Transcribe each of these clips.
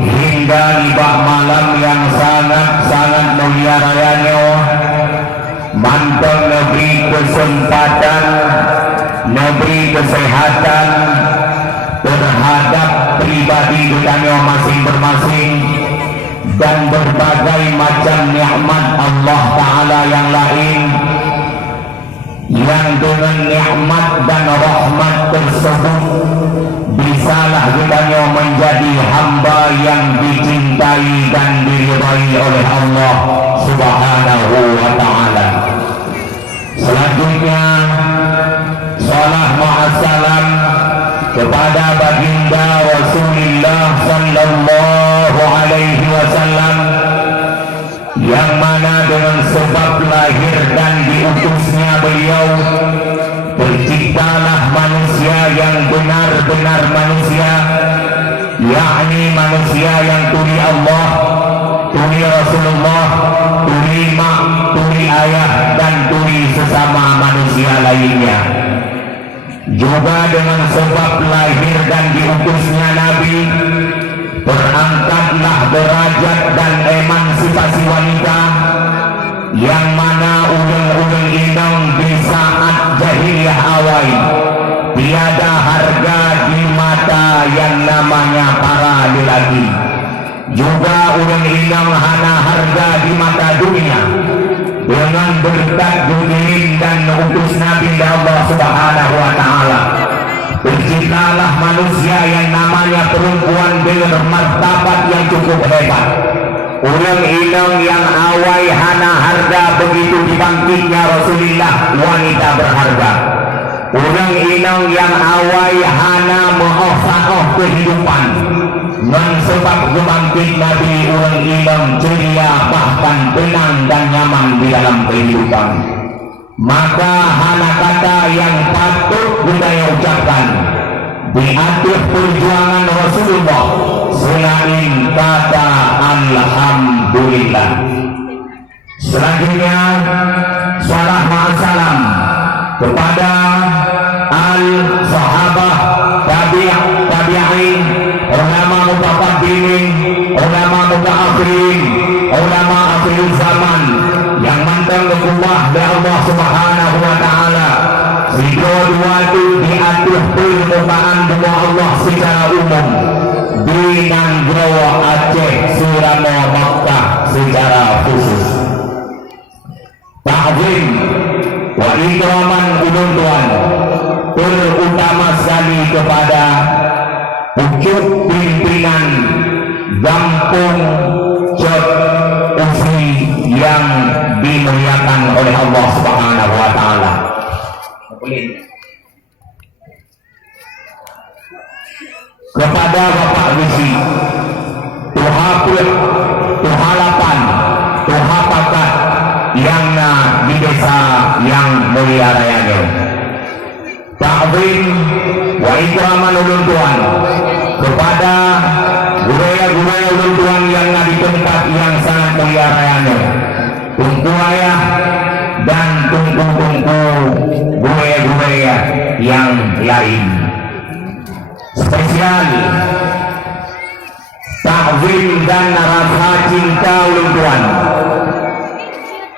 hingga tiba malam yang sangat-sangat mulia rayanya, mantap negeri kesempatan, negeri kesehatan terhadap pribadi kita masing-masing dan berbagai macam nikmat Allah Ta'ala yang lain, yang dengan nikmat dan rahmat tersebut bisalah kita menjadi hamba yang dicintai dan diridai oleh Allah Subhanahu wa Ta'ala. Selanjutnya salam ma'assalam kepada baginda Rasulullah sallallahu alaihi wasallam, yang mana dengan sebab lahir dan diutusnya beliau terciptalah manusia yang benar-benar manusia, yakni manusia yang tuli Allah, tuli Rasulullah, tuli mak, tuli ayah, dan tuli sesama manusia lainnya. Juga dengan sebab lahir dan diutusnya Nabi, berangkatlah derajat dan emansipasi wanita, yang mana ulung-ulung indong di saat jahiliyah awal tiada harga di mata yang namanya para lelaki. Juga ulung indong hana harga di mata dunia. Dengan berkat dunia dan utus Nabi Allah Subhanahu wa Ta'ala, terciptalah manusia yang namanya perempuan dengan martabat yang cukup hebat. Ulang inang yang awal hana harga begitu dibangkitnya Rasulullah, wanita berharga. Ulang inang yang awal hana mengoh-oh kehidupan, sebab kebangkit Nabi ulang inang ceria, bahkan tenang dan nyaman di dalam kehidupan. Maka hana kata yang patut budaya ucapkan di akhir perjuangan Rasulullah selain kata alhamdulillah. Selanjutnya salam ma'assalam kepada al-sahabah, tabi'in, ulama mutaqaddimin, ulama mutaakhirin, ulama akhir zaman yang mantan berubah dari Allah Subhanahu wa Ta'ala. Dua itu diatur permukaan dua Allah secara umum di Nanggro Aceh, Suramo, Makkah secara khusus. Ta'zim wa ikraman ulun tuan terutama sekali kepada pucuk pimpinan Gampung Cot Usi yang dimuliakan oleh Allah Subhanahu wa Ta'ala. Kepada Bapak Visi, Tuhaput, Tuhalapan, Tuhapakat yang di desa yang mulia rayanya. Ta'zim wa ikraman ulun tuan kepada guraya-guraya ulun tuan yang di tempat yang sangat mulia rayanya. Tungku ayah dan tungku-tungku guraya-guraya yang lain. Spesial ta'zim dan rasa cinta ulun tuan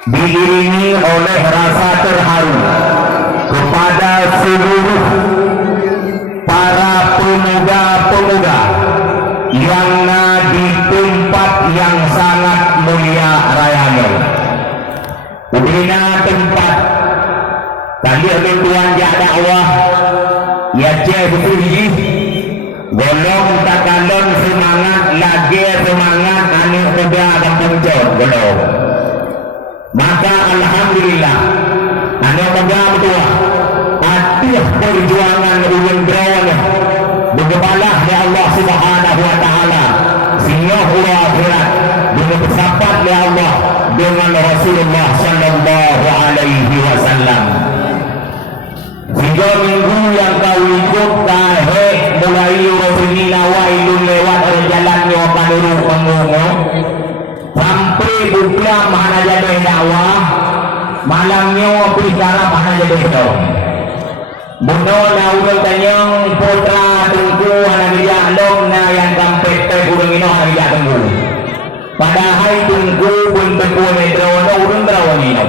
diiringi oleh rasa terharu kepada seluruh para pemuda-pemuda yang di tempat yang sangat mulia rayanya. Ubina tempat tadi ulun tuan jak dakwah ya cek betul golong takalon semangat lagi semangat anu muda dan muncul golong. Maka alhamdulillah anu muda betul atur perjuangan ulun berawan bergebalah di Allah Subhanahu wa Ta'ala sehingga urang akhirat dengan bersahabat di Allah dengan Rasulullah sallallahu alaihi wasallam. Sehingga minggu yang kau ikut kahek mulai Rasulina wailun lewat jalannya panurung pengungu sampai buka mana jadi dakwah malamnya perikara mana jadi itu Buno na ulong tanyong putra tungku hanagya alom na yang kampet ulong ino hanagya tungku. Padahal tungku pun tungku medro na ulong draw ino.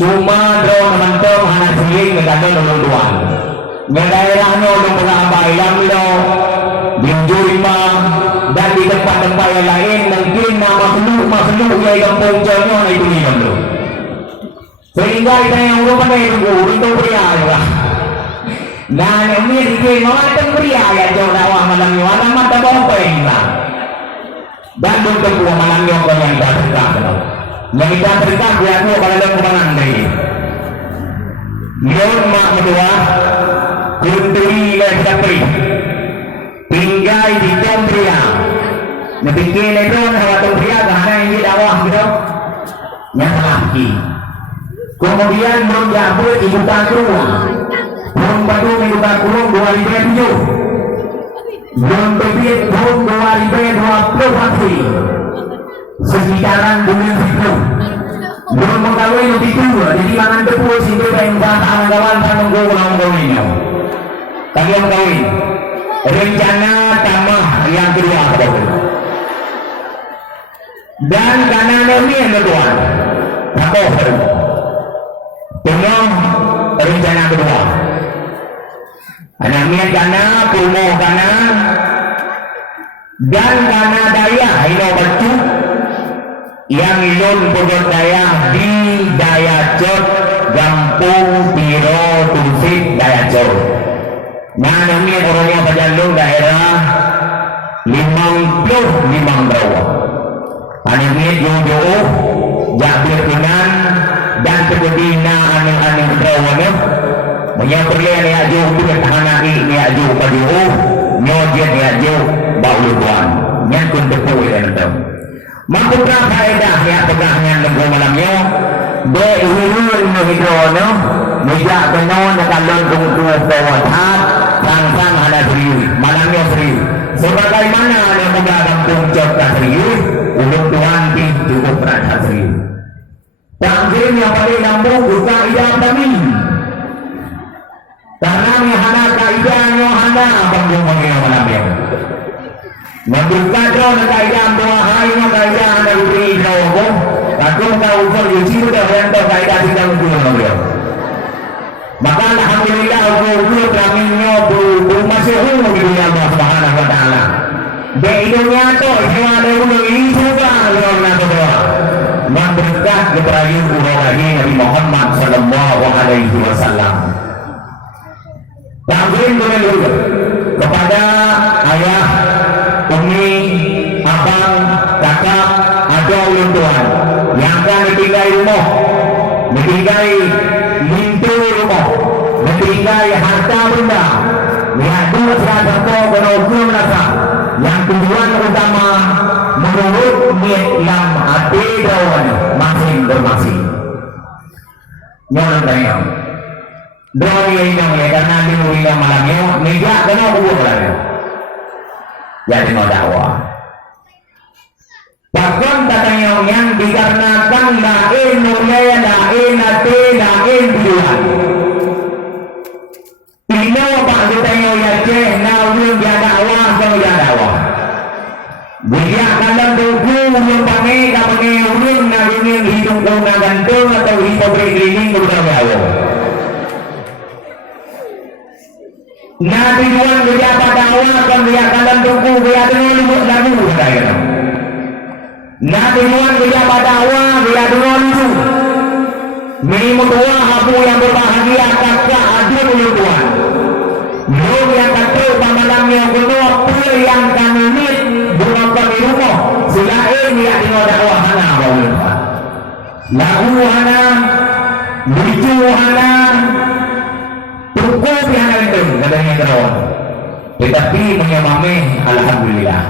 Cuma draw naman to hanasiling nagandang ulong duwan. Nga daerah nyo ulong mga ambailam nyo binjuin ma dan di tempat-tempat yang lain mungkin makhluk yang kampung nyo na itulinan lo. Sehingga kita yang ulong pandai tungku itu pria juga. Nah, ini dikira orang pria ya jauh dakwah malam nyo alam mata bopeng lah. Dan untuk buah malam nyo kau yang dah terkah. Yang dah terkah dia tu kalau dalam kubangan ni. Nyon mak kedua, kunturi lesapri. Tinggal di jom pria. Nepikir itu hawa pria kerana ini dakwah gitu. Yang laki. Kemudian menjabut ibu keluar. Belum batu minggu kurung 2007. Belum terbit tahun 2020. Sekitaran bulan itu. Belum mengkawin lebih tua. Jadi mangan tepuk situ yang bahasa kawan menunggu ulang-ulangnya. Kalian mengkawin. Rencana tamah yang kedua. Dan karena ini yang kedua. Apa? Tolong rencana kedua. Anak mian kana, pulmo kana, dan kana daya ino batu yang ilon pondok daya di Daya Cot, Gampung Piro Tusik Daya Cot. Nah, anak mian orangnya pajalung daerah 55 Brawa. Anak mian jauh-jauh, Jabir Kunan dan sebagainya anak-anak Brawa ni. Yang perlu ni aju dengan tahanan ni aju pada nyojet ni aju bau luan. Yang kun tepu yang tu. Mampu berapa faedah yang pegangnya lembu malamnya. Be ulun hidrono, meja kenon kalon tunggu tawat, sang-sang ada serius, malamnya serius. Sebagaimana yang pegang puncak serius, ulun tuan di cukup rasa serius. Tanggung yang paling lambung juga idam kami. Karena hana kaidahnya hana bangun mengira malam. Membuka drone kaidah dua hari kaidah ada beri logo. Aku tahu usul uji sudah rentok kaidah tidak untuk malam. Maka alhamdulillah aku kelaminnya masih di dunia Allah Subhanahu wa taala. Di dunia tu semua ada ini juga orang berdoa. Memberkah kepada Nabi Muhammad sallallahu alaihi wasallam. Takziim dulu kepada ayah, umi, abang, kakak, atau ulun tuan yang akan ditinggal rumah, ditinggal mintu rumah, ditinggal harta benda, yang dua serasa penonton merasa yang tujuan utama menurut niat yang hati dawan masing-masing. Jangan tanya. Doa yang karena di yang malamnya meja kena kubur lagi. Jadi mau dakwah. Bahkan katanya yang dikarenakan lain mulai lain ate lain tujuan. Ini pak katanya ya ceh naulun dia dakwah sama dia dakwah. Dia kalau tunggu yang pakai kapange ulun naging hidung kau nagantung atau hidup berkeliling berdakwah. Nabi Tuhan dia dakwah kan dia kalam tunggu dia dengar lubuk lagu kata. Nabi Tuhan dia dakwah dia dengar lubuk. Minimum dua aku yang berbahagia kakak adil oleh Tuhan. Nur yang kata pamalamnya kedua pula yang kami mit bunga kami rumah. Selain dia dengar dakwah hana bawah. Lagu hana, lucu hana. Cukup yang itu katanya kawan. Tetapi menyamami alhamdulillah.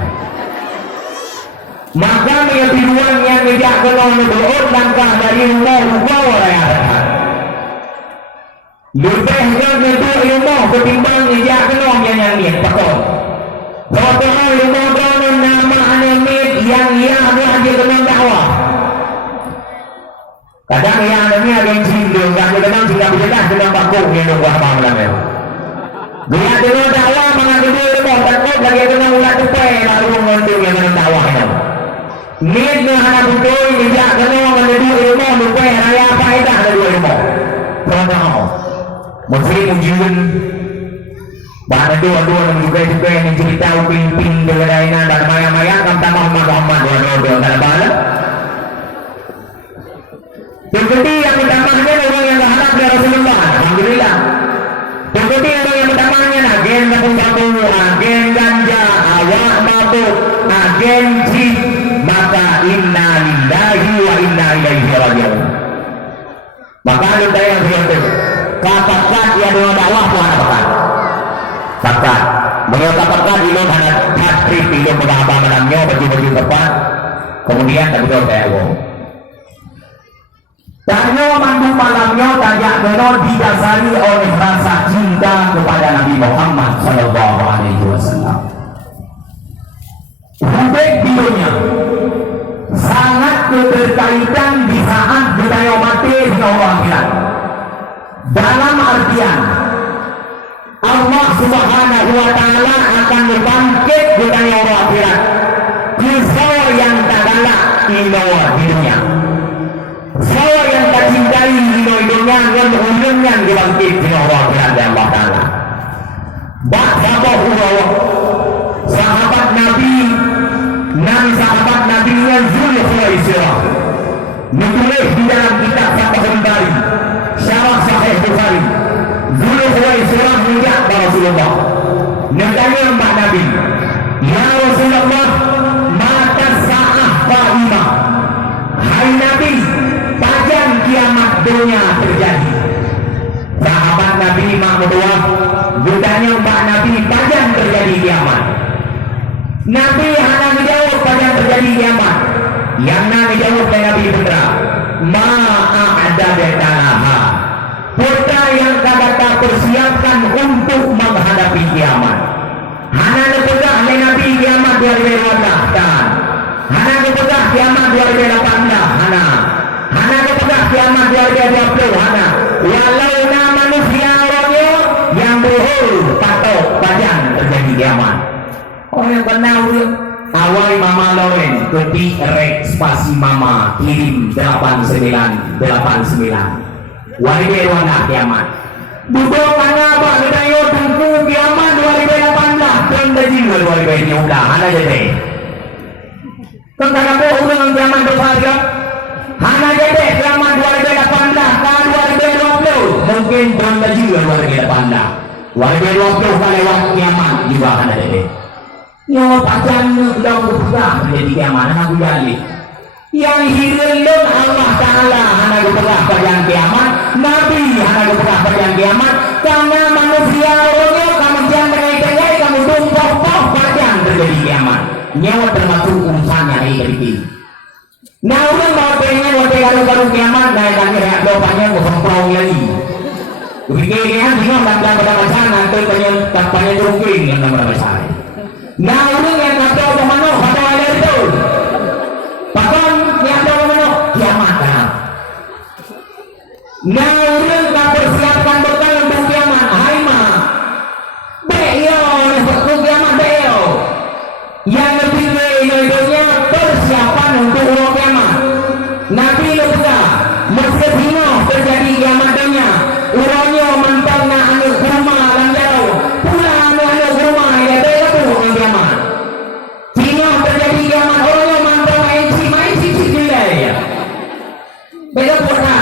Maka menyatuan yang tidak kenal berot langkah dari rumah orang yang ada. Lebih itu rumah ketimbang tidak kenal yang niat pakon. Suatu hal rumah kawan nama anemit yang ia adalah dia kenal dakwah. Kadang yang ada ni ada yang sindung, kadang-kadang tidak berjelas dengan bakung yang luar malam. Dia dulu dakwah mengambil ilmu, takut lagi kena ulat tupai lalu menguntung yang dakwah itu. Niat hana betul, tidak kena mengambil ilmu, tupai raya faedah dari ilmu. Tahu, muslim ujian. Bahan dua-dua yang juga yang cerita uping-uping dengan dan maya-maya kan tambah Muhammad dua-dua kan bala. Yang kedua yang utamanya orang yang berharap dari Rasulullah, alhamdulillah. Yang kedua orang yang utamanya agen sabu-sabu, agen ganja, awak mabuk, agen jin, maka inna lillahi wa inna ilaihi raji'un. Maka ada yang berkata, katakan ia dengan dakwah Tuhan apakah? Katakan, beliau katakan ilmu hanya hati ilmu berapa menangnya baju-baju tepat, kemudian tak betul saya ngomong. Tanya mandu malamnya tajak benar didasari oleh rasa cinta kepada Nabi Muhammad Sallallahu Alaihi Wasallam. Hubungan bionya sangat keterkaitan di saat budaya mati di Allah akhirat. Dalam artian Allah Subhanahu Wa Taala akan membangkit budaya Allah akhirat. Kisah yang tak galak ilah di dunia. Saya yang tak cintai hidupnya dan umumnya dibangkit di Allah akhirat Allah Taala. Sahabat Nabi sahabat Nabi-Nya Zulkhuwaisirah menulis di dalam kitab Fathul Bari Syarah Sahih Bukhari. Zulkhuwaisirah menjawab Rasulullah, bertanya Mbak Nabi, ya Rasulullah, mata sa'ah qa'imah. Hai Nabi, kapan kiamat dunia terjadi? Sahabat Nabi Mahmudullah bertanya Mbak Nabi, kapan terjadi kiamat? Nabi hanya menjawab kapan terjadi kiamat. Yang menjawab Nabi Putra, ma'a'ada betalaha. Putra yang kata persiapkan untuk menghadapi kiamat. Hanya nepegah Nabi kiamat 2018. Hanya nepegah kiamat 2018. Hana kepada kiamat 2020 hana. Walau nama manusia orangnya yang bohong patok panjang terjadi kiamat. Oh yang kenal dia awal mama Loren ketik rek spasi mama kirim 8989 warga wana kiamat. Duduk mana apa kita yo tunggu kiamat 2018 dan dari 2020 udah hana jadi. Tentang apa ulang kiamat berharga? Hanya jadi selama 2018 tahun 2020 mungkin beranda juga 2018 kali waktu kiamat juga akan ada deh. Nyawa pacarnya udah berubah menjadi kiamat anak gali. Yang hilang Allah Taala hanya berubah pada kiamat, Nabi hanya berubah pada kiamat, karena manusia orangnya kamu jangan berkait-kait kamu tumpah pada terjadi kiamat. Nyawa termasuk urusannya ini. Nah udah mau pengen waktu garu-garu kiamat naik lagi reak dopanya kosong lagi. Begini bingung dan pada masalah nanti kampanye jungking yang pada masalah. Nah udah yang kata mana pada ada itu. Bahkan yang kata mana kiamat. Nah udah tak persiapkan bekal untuk kiamat. Hai ma, beyo untuk kiamat beyo. Yang lebih hidupnya persiapan untuk kiamat. Nabi lebih meskipun terjadi kiamat dunia, urangnya mentangnya anu kurma dan jauh, pula anu kurma ya beda tu kiamat. Cina terjadi kiamat orangnya mantang main cicit juga ya. Beda pula.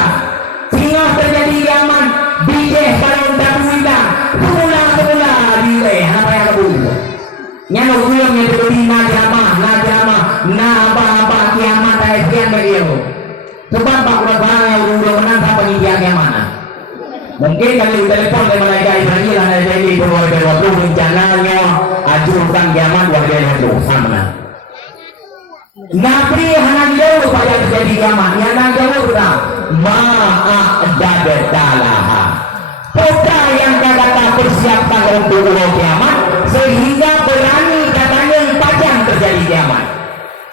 Cina terjadi kiamat bijeh balon tabuida, pula di apa yang kebu. Nyano ulang yang terjadi na apa kiamat sekian beliau. Sebab Pak Kurang yang udah menang sampai kiamat mana? Mungkin kalau telepon dari malaikat Israel ada jadi keluarga waktu rencananya ajukan kiamat warga itu sama. Nabi hanya jauh pada terjadi kiamat. Yang jauh tak ma'adadalaha. Kota yang kata persiapkan untuk kiamat sehingga berani katanya panjang terjadi kiamat.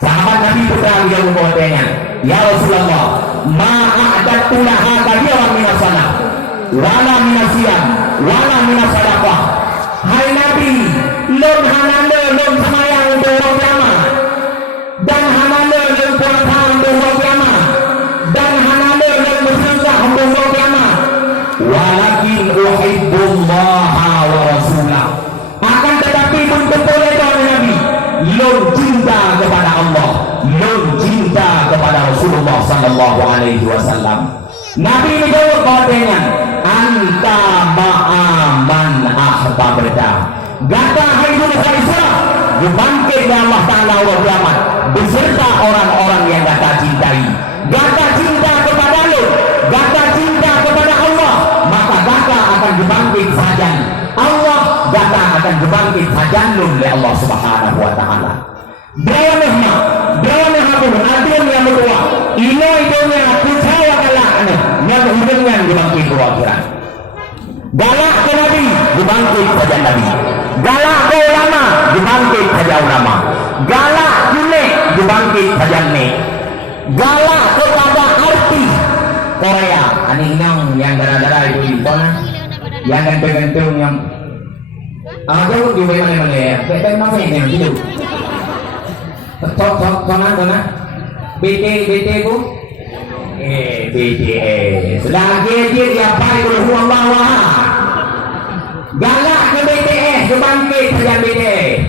Sahabat Nabi Putra yang membawakannya, ya Rasulullah, ma'adatullaha kabiran minas salah, wala minas siam, wala minas sadaqah. hai Nabi, lon hananda lon semayang untuk orang kiamat, dan hananda lon puasa untuk orang kiamat, dan hananda lon bersedekah untuk orang kiamat. Walakin uhibbullaha wa rasulah. Akan tetapi bentuk oleh Nabi, lon cinta kepada Allah, lon cinta kepada Rasulullah sallallahu alaihi wasallam. Nabi menjawab katanya, anta ma'aman ahbabta. Gata haidul khaisah, dibangkit Allah Ta'ala wa kiamat beserta orang-orang yang gata cintai. Gata cinta kepada lu, gata cinta kepada Allah, maka gata akan dibangkit sajan Allah, gata akan dibangkit sajan lu oleh Allah Subhanahu wa Ta'ala. Drawamehna pun adil yang berdua. Ino idonya kucawa galaknya yang hubungan dibangkit ke akhirat. Galak ke Nabi dibangkit saja Nabi. Galak ke ulama dibangkit saja ulama. Galak kunek dibangkit saja nek. Galak kepada artis Korea. Ani yang darah-darah itu intona. Yang gantung-gantung yang ada di mana-mana ya. Kita mana yang gitu. Kona BT bu BTS lagi dia pakai kalau Allah wah galak ke BTS kebangkit saja BTS,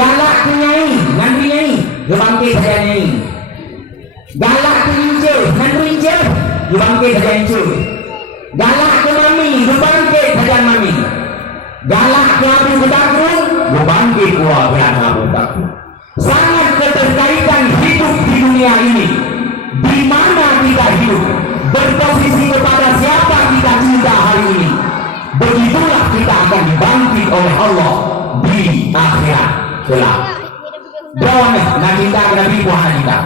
galak ke Nyai nanti Nyai kebangkit saja Nyai, galak ke Incer nanti Incer kebangkit saja Incer, galak ke Mami kebangkit saja Mami, galak ke Abu Bakar kebangkit wah Abu Bakar. Sangat keterkaitan hidup di dunia ini. Di mana kita hidup, berposisi kepada siapa kita cinta hari ini, begitulah kita akan dibangkit oleh Allah di akhirat kelak. Doanya nak cinta ke Nabi Muhammad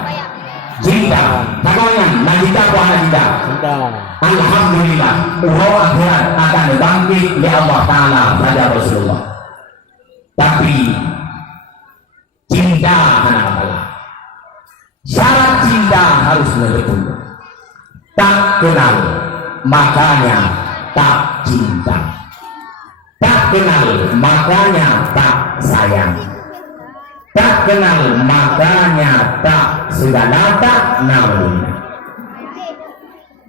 cinta, takutnya nak cinta Muhammad cinta. Alhamdulillah, Allah akhirat akan dibangkit oleh Allah Taala pada Rasulullah. Tapi cinta anak-anak, syarat cinta harus betul. Tak kenal, makanya tak cinta. Tak kenal, makanya tak sayang. Tak kenal, makanya tak segala tak namun.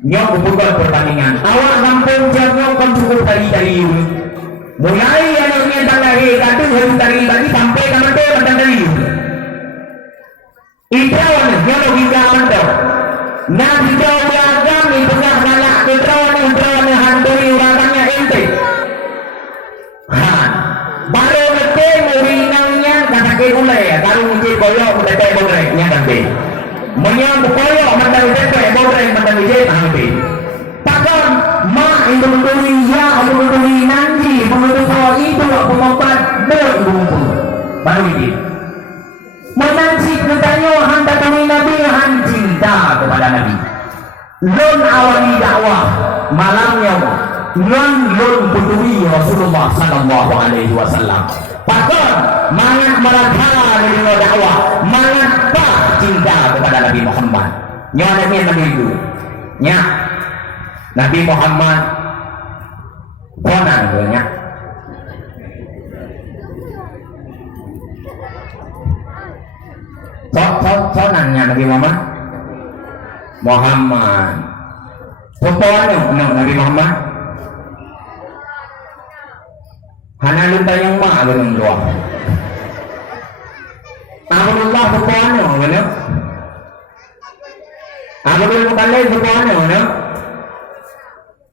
Nyok bukan pertandingan. Awak kampung jauh kan cukup dari mulai anaknya tanggai katu harus dari tadi sampai ke mata tentang dari itrawan yang logika mantap nah hijau beragam di tengah galak itrawan hantui uragannya ente baru nete murinangnya kata mulai ya kalau mungkin koyok mendete boleh nya nanti menyambut koyok mendete boleh mendete nanti takkan ma itu menduri ya itu menduri nanti menurut soal itu aku membuat berbumbu baru ini menansib katanya hantar kami Nabi han cinta kepada Nabi lon awali dakwah malamnya lon putui Rasulullah sallallahu alaihi wasallam pakon mangat meradha dari dakwah mangat tak cinta kepada Nabi Muhammad nyonanya Nabi itu nya Nabi Muhammad konan banyak konannya Nabi Muhammad perempuannya Nabi Muhammad hana lupa yang mak dengan doa Abdullah perempuannya benar Abdullah Muttalib perempuannya benar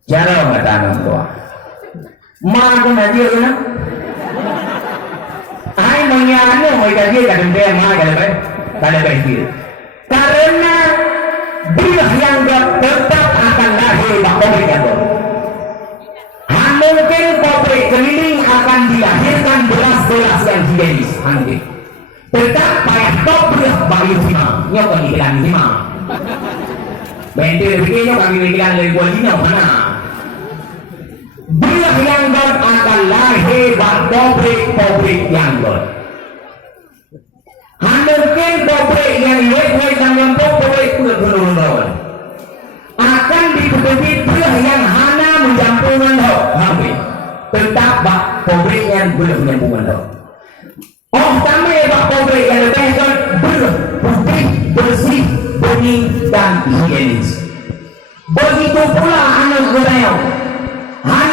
cara mengatakan doa mak pun hadir benar ai mengyano mau kaji kadang dia mak kada baik karena dia yang tetap akan lahir pabrik yang mungkin pabrik keliling akan dilahirkan beras-beras yang higienis hampir tetap payah pabrik bayi sima nyok pemikiran sima bentil begini kami pemikiran dari kualinya mana dia yang akan lahir pabrik yang mungkin pabrik yang lewat dengan pabrik benar-benar akan dipenuhi yang hana menjampungan hampir tetap pabrik yang belum nyambungan tu. Oh, kami bak pabrik yang lebih kan putih, bersih, bening dan higienis. Begitu pula anak Gunayo.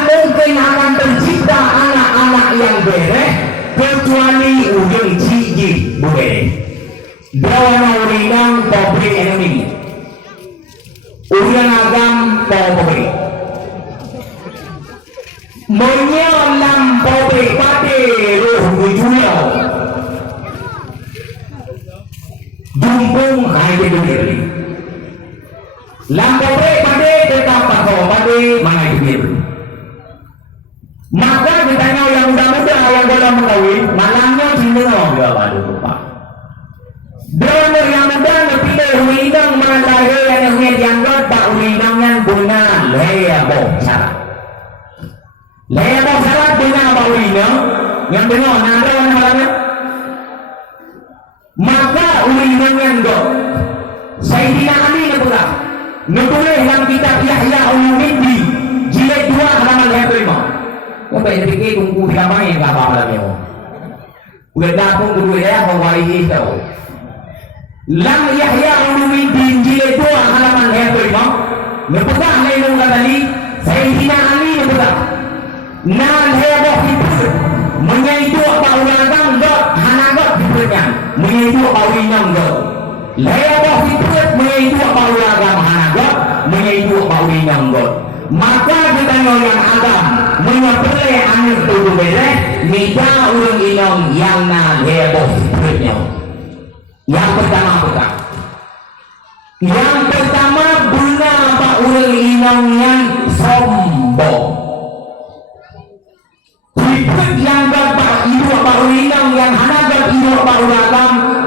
Mungkin akan tercipta anak-anak yang beres kecuali ujung ciji boleh. Dia orang pabrik ini. Ujung agam pabrik. Menyalam pabrik pada roh Julia. Jumpung hanya diri. Lam pabrik pada tetap pakai pada mana diri. Maka ditanya yang muda-muda yang belum mengawin, malamnya cina dia baru lupa. Drone yang muda nepilih ulinang malahir yang dianggap tak ulinang yang guna lea bocah. Lea bocah guna apa ulinang yang benar nada yang malamnya. Maka ulinang yang go. Sayyidina Ali nebulah. Nebulah dalam kitab Yahya Ulumuddin jilid 2 halaman 55. Kau baik fikir tunggu ramai yang apa dalam ni. Udah pun kedua dia kau wali tahu. Lam Yahya Ulumuddin jilid 2 halaman 55. Berpegang lain tadi Sayyidina Ali berpegang. Nan heboh itu menyaitu apa ulang dot hanagot hidupnya menyaitu apa ulang dot. Heboh itu menyaitu apa ulang hanagot menyaitu apa ulang dot. Maka kita yang agam menyebelai anak tubuh beres minta ulang inong yang na heboh hidupnya. Yang pertama guna apa ulang inong yang sombong. Hidup yang bapak ibu apa ulang yang hanagat ibu apa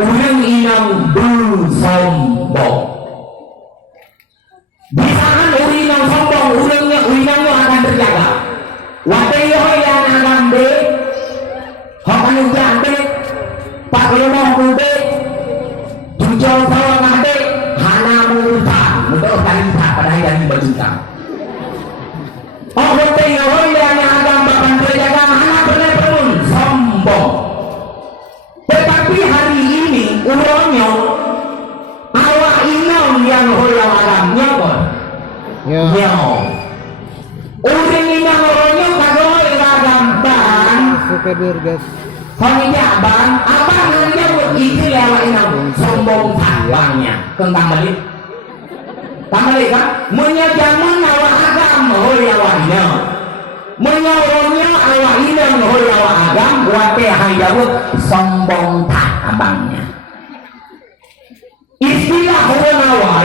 ulang inong sombong. Bisaan ulinang sombong, ulinang akan terjaga. Waday yang akan be, hokan ujian be, pak lemong be, jujur sawang be, hana muta, muda talita pada yang berjuta. Oh waday yang akan bapak terjaga, hana pernah pun sombong. Tetapi hari ini ulangnya awak inang yang holang agamnya pun. Ya. Udah inang orangnya kagak agam ban. Suka bergas. Hanya ban, apa namanya buat itu lewat inang sombong tabangnya. Tentang balik. Tambalik kan? Menyajaman awak agam holang menyawanya awak inang holang agam wate hanya buat sombong tabangnya. Istilah orang awak